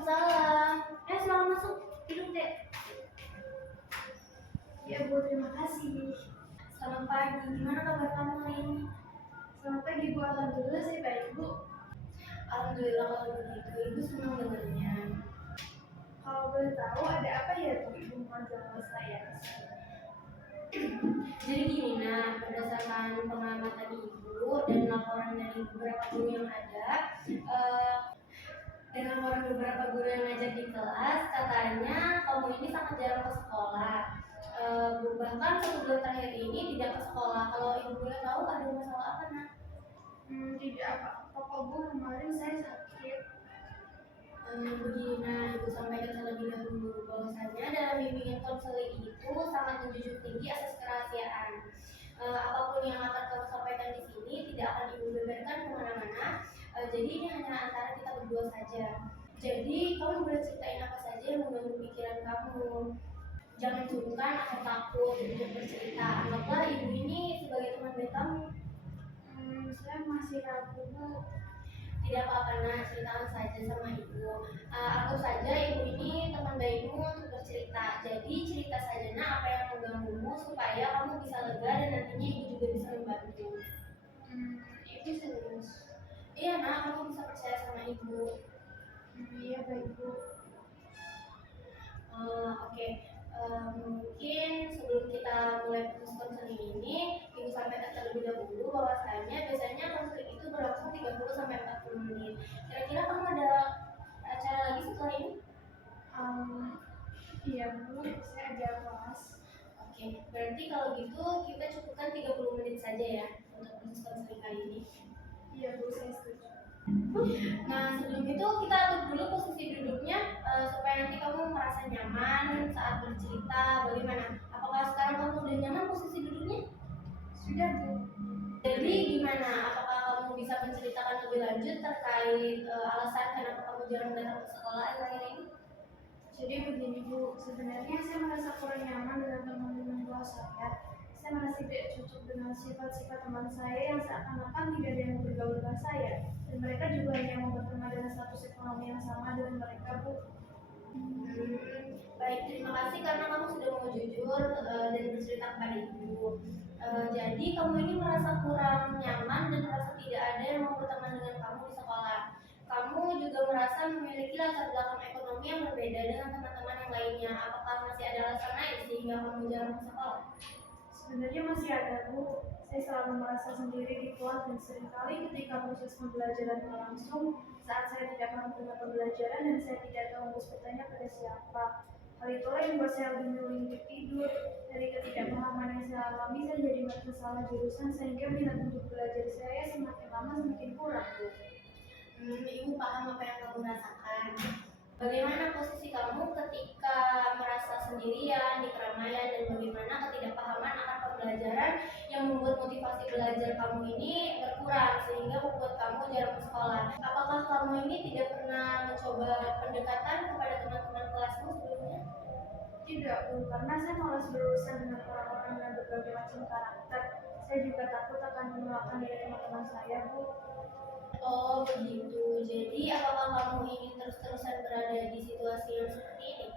Waalaikumsalam. Selamat masuk. Duduk, Dek. Ya Bu, terima kasih. Selamat pagi. Gimana kabar kamu hari ini? Selamat pagi Bu, alhamdulillah saya baik Bu. Alhamdulillah kalau begitu. Ibu senang dengarnya. Kalau boleh tahu ada apa ya Bu Ibu manggil saya? Jadi gini, berdasarkan pengamatan Ibu dan laporan dari beberapa guru yang ada, dengan beberapa guru yang ngajar di kelas, katanya kamu ini sangat jarang ke sekolah. Bahkan 1 bulan terakhir ini tidak ke sekolah. Kalau Ibu boleh tahu ada masalah apa, Nak? Tidak apa-apa Bu, kemarin saya sakit. Begini, Ibu sampaikan terlebih dahulu bahwasanya dalam bimbingan konseling itu sangat menjunjung tinggi asas kerahasiaan. Apapun yang akan kamu sampaikan di sini tidak akan Ibu beberkan kemana-mana. Jadi ini hanya antara kita berdua saja. Jadi kamu boleh ceritain apa saja yang mengganggu pikiran kamu. Jangan sungkan atau takut untuk bercerita. Anggaplah Ibu ini sebagai teman baik kamu. Saya masih ragu Bu. Tidak apa-apa, ceritakan saja sama Ibu. Anggap saja Ibu ini teman baikmu untuk bercerita. Jadi cerita saja apa yang mengganggumu supaya kamu bisa lega dan nantinya Ibu juga bisa membantu. Itu serius. Iya kamu bisa percaya sama Ibu. Iya baik Bu. Oke. Mungkin sebelum kita mulai proses konseling ini, Ibu sampaikan terlebih dahulu bahwasanya biasanya konseling itu berlangsung 30-40 menit. Kira-kira kamu ada acara lagi setelah ini? Iya Bu, saya ada kelas. Oke, berarti kalau gitu kita cukupkan 30 menit saja ya untuk proses konseling kali ini. Iya Bu, saya setuju. Sebelum itu kita atur dulu posisi duduknya supaya nanti kamu merasa nyaman saat bercerita. Bagaimana? Apakah sekarang kamu udah nyaman posisi duduknya? Sudah Bu. Jadi gimana? Apakah kamu bisa menceritakan lebih lanjut terkait alasan kenapa kamu jarang datang ke sekolah akhir-akhir ini? Jadi begini Bu, sebenarnya saya merasa kurang nyaman dengan teman-teman kelas saya. Saya merasa tidak cocok dengan sifat-sifat teman saya yang seakan-akan tidak ada yang bergaul dengan saya. Dan mereka juga hanya mau berteman dengan status ekonomi yang sama dengan mereka Bu. Baik, terima kasih karena kamu sudah mau jujur dan bercerita kepada Ibu. Jadi kamu ini merasa kurang nyaman dan merasa tidak ada yang mau berteman dengan kamu di sekolah. Kamu juga merasa memiliki latar belakang ekonomi yang berbeda dengan teman-teman yang lainnya. Apakah masih ada alasan lain sehingga kamu jarang ke sekolah? Sebenarnya masih ada Bu. Saya selalu merasa sendiri di kelas dan seringkali ketika proses pembelajaran berlangsung, saat saya tidak melakukan pembelajaran dan saya tidak tahu harus bertanya pada siapa. Hal itulah yang membuat saya lebih memilih untuk tidur. Dari ketidakpahaman yang saya alami, saya jadi merasa salah jurusan sehingga minat untuk belajar saya semakin lama semakin kurang Bu. Ibu paham apa yang kamu rasakan. Bagaimana posisi kamu ketika merasa sendirian di keramaian dan bagaimana ketidakpahaman akan pembelajaran yang membuat motivasi belajar kamu ini berkurang sehingga membuat kamu jarang ke sekolah. Apakah kamu ini tidak pernah mencoba pendekatan kepada teman-teman kelasmu sebelumnya? Tidak Bu, karena saya malas berurusan dengan orang-orang dengan berbagai macam karakter. Saya juga takut akan penolakan dari teman-teman saya Bu. Oh begitu, jadi apakah kamu ingin terus-terusan berada di situasi yang seperti ini?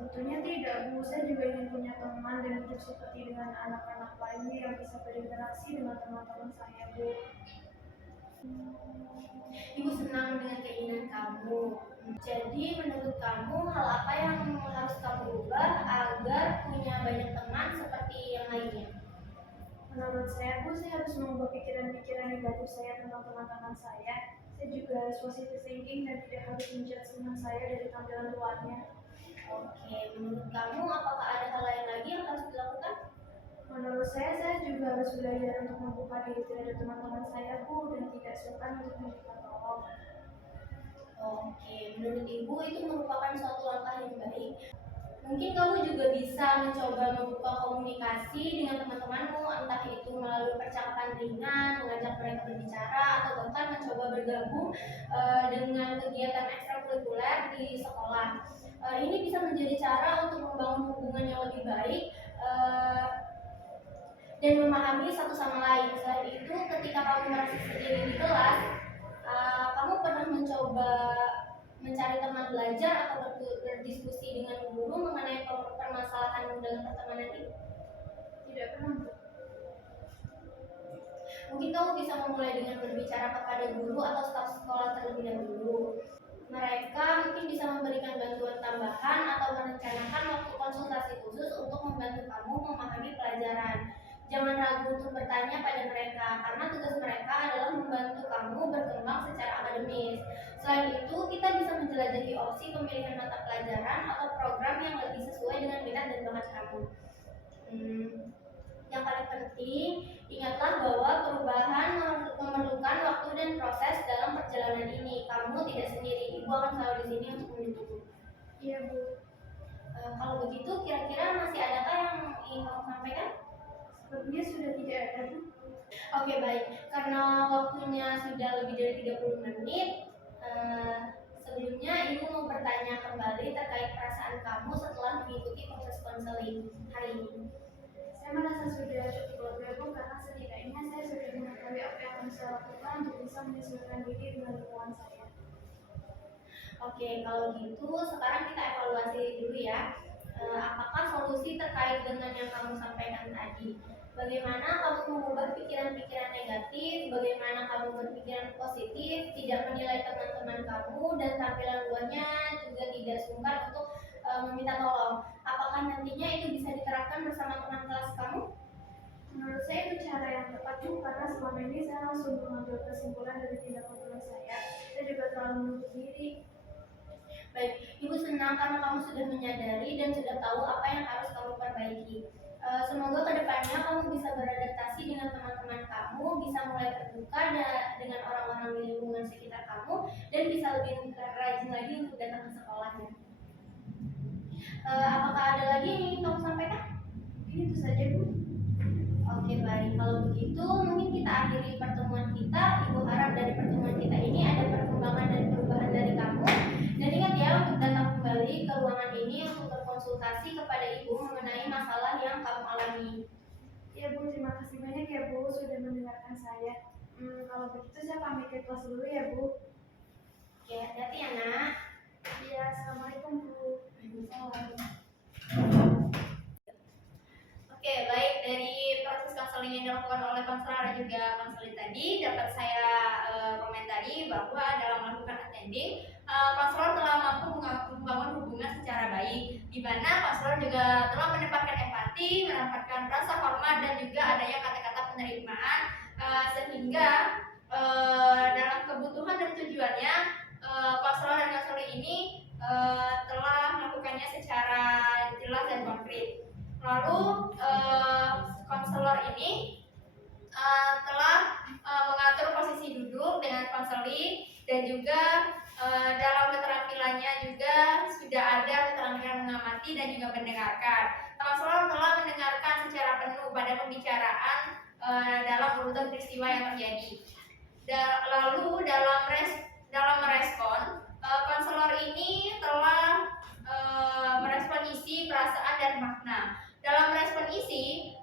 Tentunya tidak Bu, saya juga ingin punya teman dan hidup seperti dengan anak-anak lainnya yang bisa berinteraksi dengan teman-teman saya Bu. Ibu senang dengan keinginan kamu. Jadi menurut kamu hal apa yang harus kamu ubah agar punya banyak teman seperti yang lainnya? Menurut saya Bu, saya harus mengubah pikiran-pikiran negatif saya tentang teman-teman saya. Saya juga harus positive thinking dan tidak harus menjudge teman saya dari tampilan luarnya. Oke, menurut kamu apakah ada hal lain lagi yang harus dilakukan? Menurut saya juga harus belajar untuk membuka diri terhadap teman-teman saya Bu dan tidak sungkan untuk meminta tolong. Oke, menurut Ibu itu merupakan suatu langkah yang baik. Mungkin kamu juga bisa mencoba membuka komunikasi dengan teman-temanmu, entah itu melalui percakapan ringan, mengajak mereka berbicara, atau bahkan mencoba bergabung dengan kegiatan ekstrakurikuler di sekolah. Ini bisa menjadi cara untuk membangun hubungan yang lebih baik dan memahami satu sama lain. Selain itu, ketika kamu merasa sendiri di kelas, kamu pernah mencoba mencari teman belajar atau berdiskusi dengan guru mengenai permasalahanmu dalam pertemanan ini? Tidak pernah, Bu. Mungkin kamu bisa memulai dengan berbicara kepada guru atau staf sekolah terlebih dahulu. Mereka mungkin bisa memberikan bantuan tambahan atau merencanakan waktu konsultasi khusus untuk membantu kamu memahami pelajaran. Jangan ragu untuk bertanya pada mereka, karena tugas mereka adalah membantu kamu berkembang secara akademis. Selain itu, kita bisa menjelajahi opsi pemilihan mata pelajaran atau program yang lebih sesuai dengan minat dan bakat kamu. Yang paling penting, ingatlah bahwa perubahan memerlukan waktu dan proses dalam perjalanan ini. Kamu tidak sendiri, Ibu akan selalu di sini untuk mendukungmu. Iya, Bu. Kalau begitu, kira-kira masih adakah yang ingin kamu sampaikan? Sepertinya sudah tidak ada, Bu. Oke, baik. Karena waktunya sudah lebih dari 30 menit, sebelumnya Ibu mau bertanya kembali terkait perasaan kamu setelah mengikuti proses konseling hari ini. Saya merasa sudah cukup lega, Bu, karena setidaknya saya sudah mengetahui apa yang harus saya lakukan untuk bisa menyesuaikan diri dengan lingkungan saya. Oke, kalau gitu sekarang kita evaluasi dulu ya. Apakah solusi terkait dengan yang kamu sampaikan tadi? Bagaimana kamu mengubah pikiran-pikiran negatif? Bagaimana kamu berpikiran positif? Tidak menilai teman-teman kamu dan tampilan luarnya juga tidak sungkan untuk meminta tolong. Apakah nantinya itu bisa diterapkan bersama teman kelas kamu? Menurut saya itu cara yang tepat, Bu, karena selama ini saya langsung mengambil kesimpulan dari tindakan teman saya. Saya juga terlalu menutup diri. Baik, Ibu senang karena kamu sudah menyadari dan sudah tahu apa yang harus kamu perbaiki. Semoga kedepannya kamu bisa beradaptasi dengan teman-teman kamu, bisa mulai terbuka dengan orang-orang di lingkungan sekitar kamu, dan bisa lebih rajin lagi untuk datang ke sekolahnya. Apakah ada lagi yang ingin kamu sampaikan? Ini itu saja, Bu. Oke, baik. Kalau begitu, mungkin kita akhiri pertemuan kita. Ibu harap dari pertemuan kita ini ada perkembangan dan perubahan dari kamu. Dan ingat ya, untuk datang kembali ke ruangan ini untuk berkonsultasi kepada Ibu mengenai masalah yang kamu alami. Ya, Bu, terima kasih banyak ya, Bu, sudah mendengarkan saya. Kalau begitu saya pamit ke kelas dulu ya, Bu. Oke, hati-hati ya, Nak. Iya, Assalamualaikum, Bu. Oke, baik. Dari proses konseling yang dilakukan oleh konselor dan juga konseling tadi, dapat saya komentari bahwa dalam melakukan attending, konselor telah mampu membangun hubungan secara baik, di mana konselor juga telah menempatkan empati, menempatkan rasa hormat, dan juga adanya kata-kata penerimaan, sehingga dalam kebutuhan dan tujuannya, konselor dan konseling ini telah melakukannya secara jelas dan konkret. Lalu konselor ini telah mengatur posisi duduk dengan konseling, dan juga dalam keterampilannya juga sudah ada keterampilan mengamati dan juga mendengarkan. Konselor telah mendengarkan secara penuh pada pembicaraan dalam urutan peristiwa yang terjadi. Lalu dalam merespon, konselor ini telah merespon isi, perasaan, dan makna. Dalam merespon isi,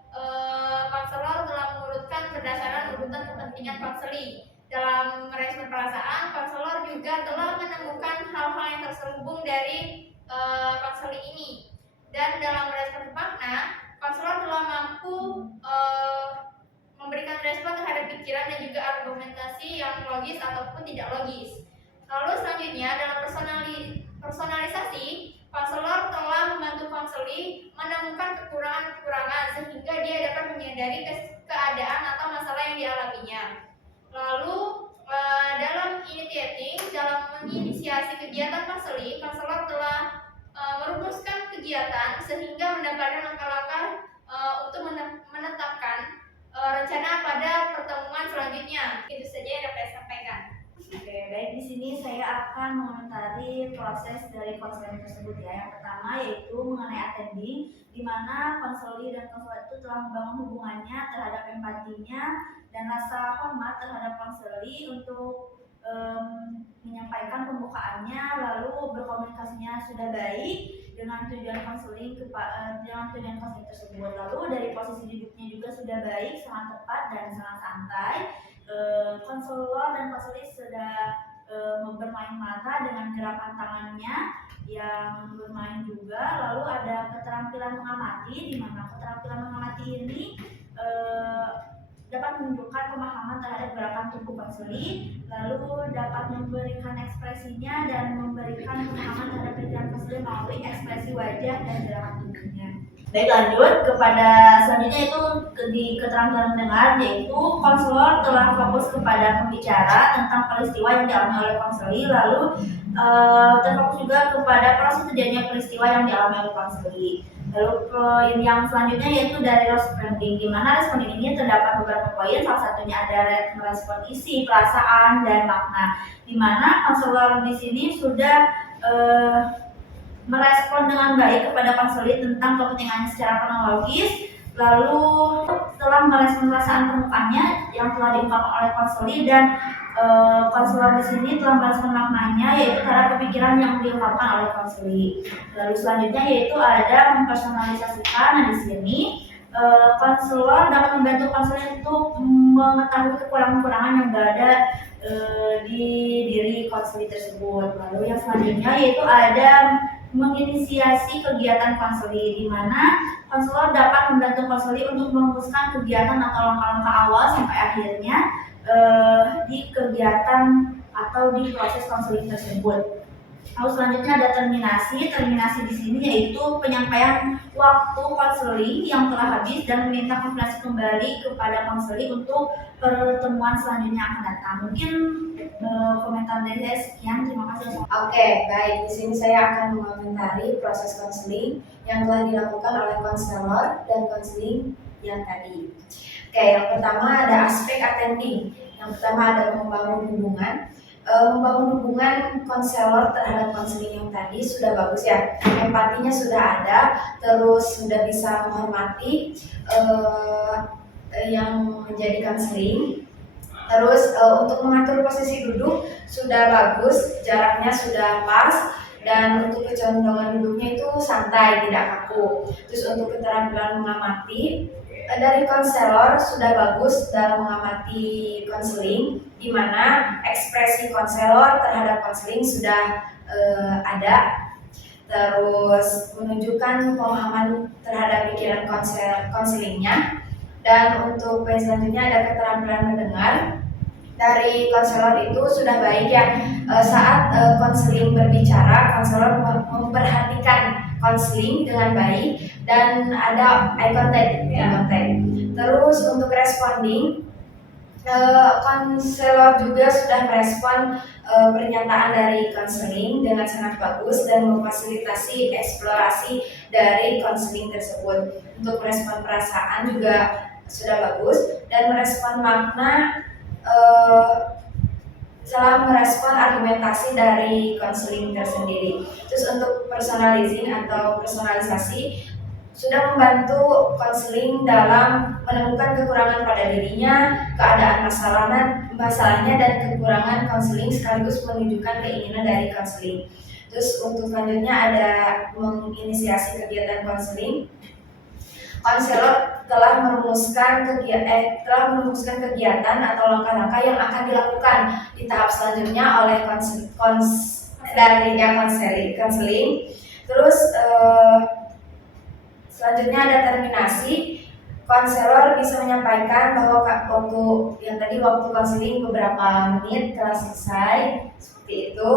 konselor telah mengurutkan berdasarkan urutan kepentingan konseling. Dalam merespon perasaan, konselor juga telah menemukan hal-hal yang terselubung dari konseling ini. Dan dalam merespon makna, konselor telah mampu memberikan respon terhadap pikiran dan juga argumentasi yang logis ataupun tidak logis. Lalu selanjutnya dalam personalisasi, konselor telah membantu konseling menemukan kekurangan-kekurangan sehingga dia dapat menyadari keadaan atau masalah yang dialaminya. Lalu dalam initiating, dalam menginisiasi kegiatan konseling, konselor telah merumuskan kegiatan sehingga mendapatkan langkah-langkah untuk menetapkan rencana pada pertemuan selanjutnya. Itu saja yang dapat saya sampaikan. Oke, baik, di sini saya akan mengomentari proses dari konseling tersebut ya. Yang pertama yaitu mengenai attending, di mana konseli dan konselor itu telah membangun hubungannya terhadap empatinya dan rasa hormat terhadap konseli untuk menyampaikan pembukaannya, lalu berkomunikasinya sudah baik dengan tujuan konseling tersebut. Lalu dari posisi duduknya juga sudah baik, sangat tepat dan sangat santai. Konselor dan konseling sudah bermain mata dengan gerakan tangannya yang bermain juga. Lalu ada keterampilan mengamati, di mana keterampilan mengamati ini dapat menunjukkan pemahaman terhadap gerakan tubuh konseli, lalu dapat memberikan ekspresinya dan memberikan pemahaman terhadap pikiran konseli melalui ekspresi wajah dan gerakan tubuhnya. Baik, lanjut kepada selanjutnya itu di keterampilan mendengar, yaitu konselor telah fokus kepada pembicara tentang peristiwa yang dialami oleh konseli, lalu terfokus juga kepada proses terjadinya peristiwa yang dialami oleh konseli. Lalu poin yang selanjutnya yaitu dari responding, di mana responding ini terdapat beberapa poin, salah satunya ada merespon isi, perasaan, dan makna, di mana konselor di sini sudah merespon dengan baik kepada konseli tentang kepentingannya secara kronologis, lalu telah merespon perasaan permukaannya yang telah diungkapkan oleh konseli, dan konselor di sini telah merespon maknanya, yaitu cara kepikiran yang diungkapkan oleh konseli. Lalu selanjutnya yaitu ada mempersonalisasikan. Nah, di sini konselor dapat membantu konseli untuk mengetahui kekurangan-kekurangan yang berada di diri konseli tersebut. Lalu yang selanjutnya yaitu ada menginisiasi kegiatan konseli, di mana konselor dapat membantu konseli untuk merumuskan kegiatan atau langkah-langkah awal sampai akhirnya di kegiatan atau di proses konseling tersebut. Lalu selanjutnya ada terminasi. Terminasi di sini yaitu penyampaian waktu konseling yang telah habis dan meminta konfirmasi kembali kepada konseling untuk pertemuan selanjutnya akan datang. Mungkin komentar dari saya sekian. Terima kasih. Oke, baik. Di sini saya akan mengomentari proses konseling yang telah dilakukan oleh konselor dan konseling yang tadi. Oke, yang pertama ada aspek attending. Yang pertama ada membangun hubungan. Membangun hubungan konselor terhadap konseling yang tadi sudah bagus ya. Empatinya sudah ada, terus sudah bisa menghormati yang menjadi konseling. Terus untuk mengatur posisi duduk sudah bagus, jaraknya sudah pas, dan untuk kecondongan duduknya itu santai, tidak kaku. Terus untuk keterampilan mengamati dari konselor sudah bagus dalam mengamati konseling, di mana ekspresi konselor terhadap konseling sudah ada. Terus menunjukkan pemahaman terhadap pikiran konselingnya. Dan untuk poin selanjutnya ada keterampilan mendengar. Dari konselor itu sudah baik ya, saat konseling berbicara, konselor memperhatikan konseling dengan baik dan ada eye contact. Terus untuk responding, konselor juga sudah merespon pernyataan dari konseling dengan sangat bagus dan memfasilitasi eksplorasi dari konseling tersebut. Untuk merespon perasaan juga sudah bagus, dan merespon makna setelah merespon argumentasi dari konseling tersendiri. Terus untuk personalizing atau personalisasi sudah membantu konseling dalam menemukan kekurangan pada dirinya, keadaan masalahnya dan kekurangan konseling, sekaligus menunjukkan keinginan dari konseling. Terus untuk selanjutnya ada menginisiasi kegiatan konseling. Konselor telah merumuskan kegiatan atau langkah-langkah yang akan dilakukan di tahap selanjutnya oleh konseling. Terus selanjutnya ada terminasi. Konselor bisa menyampaikan bahwa waktu konseling beberapa menit telah selesai, seperti itu,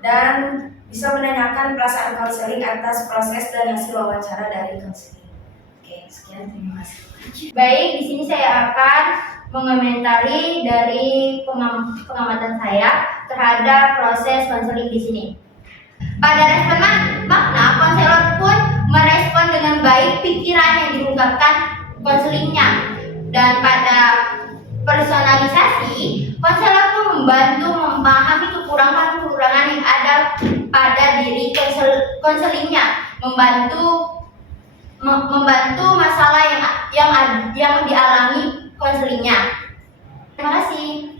dan bisa menanyakan perasaan konseling atas proses dan hasil wawancara dari konseling. Oke, sekian, terima kasih. Baik, di sini saya akan mengomentari dari pengamatan saya terhadap proses konseling di sini. Pada respon makna, konselor pun merespon dengan baik pikiran yang diungkapkan konselingnya. Dan pada personalisasi, konselor pun membantu memahami kekurangan-kekurangan yang ada pada diri konselingnya, membantu masalah yang dialami konselingnya. Terima kasih.